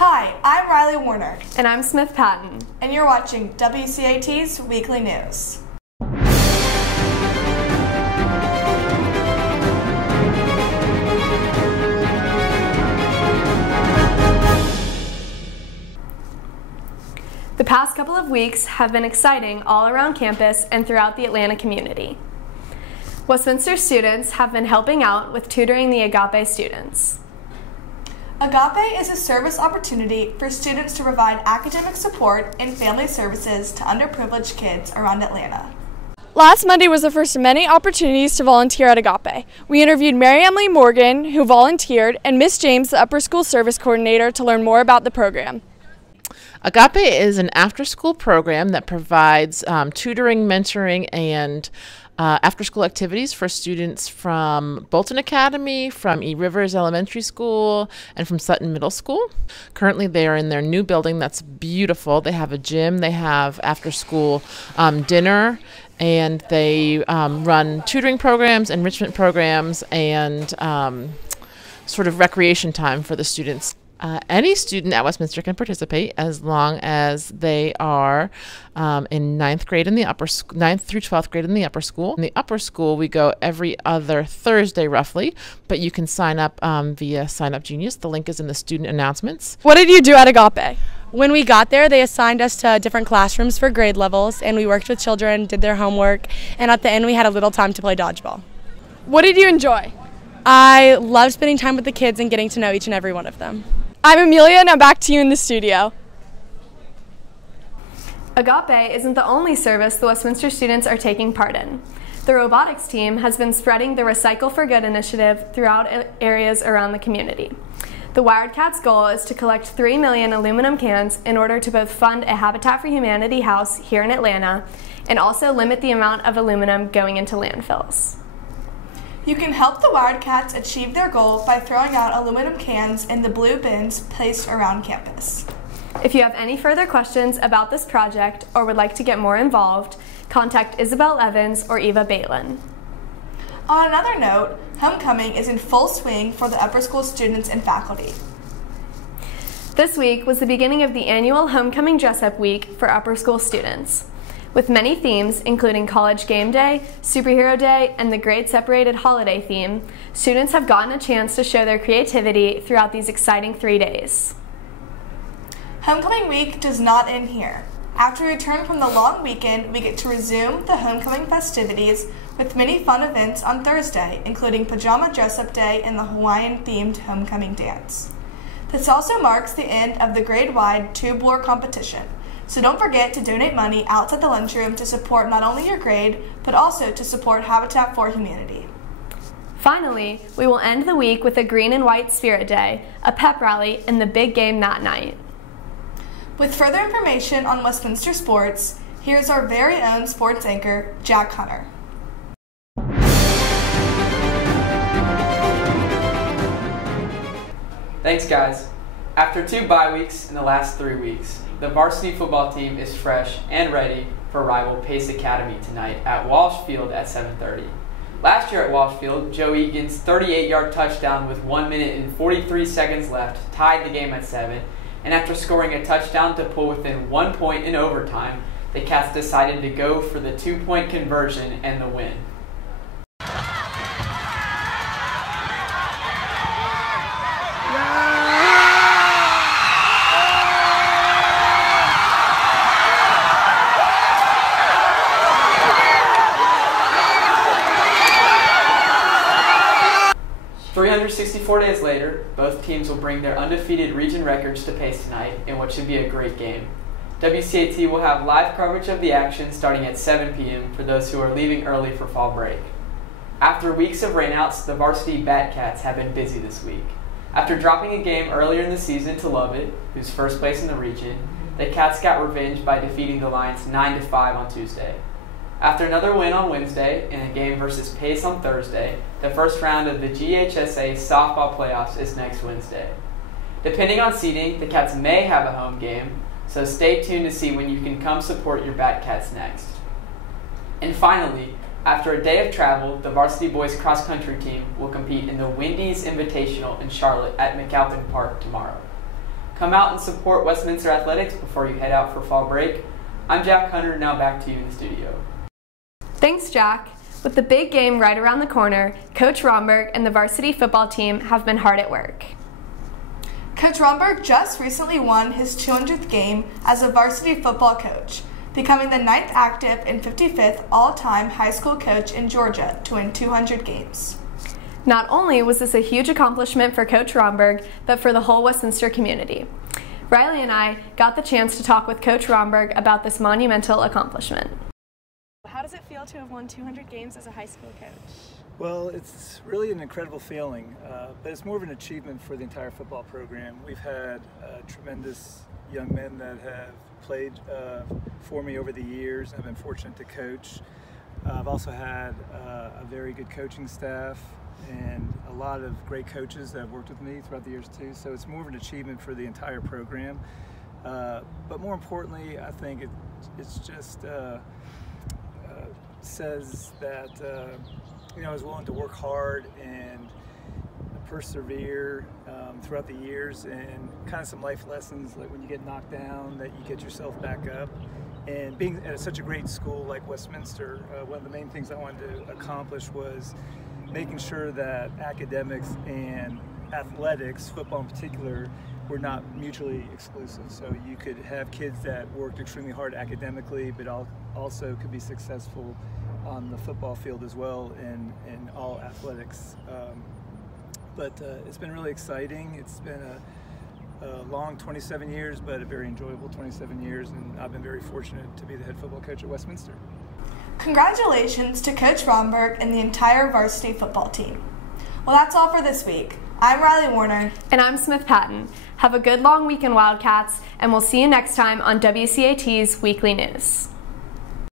Hi, I'm Riley Warner. And I'm Smith Patton. And you're watching WCAT's Weekly News. The past couple of weeks have been exciting all around campus and throughout the Atlanta community. Westminster students have been helping out with tutoring the Agape students. Agape is a service opportunity for students to provide academic support and family services to underprivileged kids around Atlanta. Last Monday was the first of many opportunities to volunteer at Agape. We interviewed Mary Emily Morgan, who volunteered, and Miss James, the upper school service coordinator, to learn more about the program. Agape is an after-school program that provides tutoring, mentoring, and after-school activities for students from Bolton Academy, from E. Rivers Elementary School, and from Sutton Middle School. Currently, they are in their new building that's beautiful. They have a gym, they have after-school dinner, and they run tutoring programs, enrichment programs, and sort of recreation time for the students. Any student at Westminster can participate as long as they are in 9th grade in the 9th through 12th grade in the upper school. In the upper school, we go every other Thursday roughly, but you can sign up via Sign Up Genius. The link is in the student announcements. What did you do at Agape? When we got there, they assigned us to different classrooms for grade levels, and we worked with children, did their homework, and at the end we had a little time to play dodgeball. What did you enjoy? I loved spending time with the kids and getting to know each and every one of them. I'm Amelia, and I'm back to you in the studio. Agape isn't the only service the Westminster students are taking part in. The robotics team has been spreading the Recycle for Good initiative throughout areas around the community. The WCAT's goal is to collect 3 million aluminum cans in order to both fund a Habitat for Humanity house here in Atlanta and also limit the amount of aluminum going into landfills. You can help the WCATs achieve their goal by throwing out aluminum cans in the blue bins placed around campus. If you have any further questions about this project or would like to get more involved, contact Isabel Evans or Eva Baitlin. On another note, homecoming is in full swing for the upper school students and faculty. This week was the beginning of the annual Homecoming Dress-Up Week for upper school students. With many themes, including College Game Day, Superhero Day, and the Grade Separated Holiday theme, students have gotten a chance to show their creativity throughout these exciting 3 days. Homecoming week does not end here. After we return from the long weekend, we get to resume the homecoming festivities with many fun events on Thursday, including Pajama Dress-Up Day and the Hawaiian-themed homecoming dance. This also marks the end of the grade-wide tube war competition. So don't forget to donate money outside the lunchroom to support not only your grade, but also to support Habitat for Humanity. Finally, we will end the week with a Green and White Spirit Day, a pep rally, and the big game that night. With further information on Westminster sports, here's our very own sports anchor, Jack Hunter. Thanks, guys. After 2 bye weeks in the last 3 weeks, the varsity football team is fresh and ready for rival Pace Academy tonight at Walsh Field at 7:30. Last year at Walsh Field, Joe Egan's 38-yard touchdown with 1 minute and 43 seconds left tied the game at 7, and after scoring a touchdown to pull within 1 point in overtime, the Cats decided to go for the 2-point conversion and the win. "364 days later, both teams will bring their undefeated region records to Pace tonight in what should be a great game. WCAT will have live coverage of the action starting at 7 p.m. for those who are leaving early for fall break. After weeks of rainouts, the varsity Batcats have been busy this week. After dropping a game earlier in the season to Lovett, who's first place in the region, the Cats got revenge by defeating the Lions 9-5 on Tuesday. After another win on Wednesday and a game versus Pace on Thursday, the first round of the GHSA softball playoffs is next Wednesday. Depending on seeding, the Cats may have a home game, so stay tuned to see when you can come support your Batcats next. And finally, after a day of travel, the varsity boys cross-country team will compete in the Wendy's Invitational in Charlotte at McAlpin Park tomorrow. Come out and support Westminster Athletics before you head out for fall break. I'm Jack Hunter, now back to you in the studio. Thanks, Jack. With the big game right around the corner, Coach Romberg and the varsity football team have been hard at work. Coach Romberg just recently won his 200th game as a varsity football coach, becoming the 9th active and 55th all-time high school coach in Georgia to win 200 games. Not only was this a huge accomplishment for Coach Romberg, but for the whole Westminster community. Riley and I got the chance to talk with Coach Romberg about this monumental accomplishment. How does it feel to have won 200 games as a high school coach? Well, it's really an incredible feeling, but it's more of an achievement for the entire football program. We've had tremendous young men that have played for me over the years. I've been fortunate to coach. I've also had a very good coaching staff and a lot of great coaches that have worked with me throughout the years too. So it's more of an achievement for the entire program. But more importantly, I think it's just says that I was willing to work hard and persevere throughout the years, and kind of some life lessons, like when you get knocked down, that you get yourself back up. And being at such a great school like Westminster, one of the main things I wanted to accomplish was making sure that academics and athletics, football in particular, were not mutually exclusive. So you could have kids that worked extremely hard academically, but also could be successful on the football field as well, in all athletics. But it's been really exciting. It's been a long 27 years, but a very enjoyable 27 years, and I've been very fortunate to be the head football coach at Westminster. Congratulations to Coach Romberg and the entire varsity football team. Well, that's all for this week. I'm Riley Warner. And I'm Smith Patton. Have a good long weekend, Wildcats, and we'll see you next time on WCAT's Weekly News.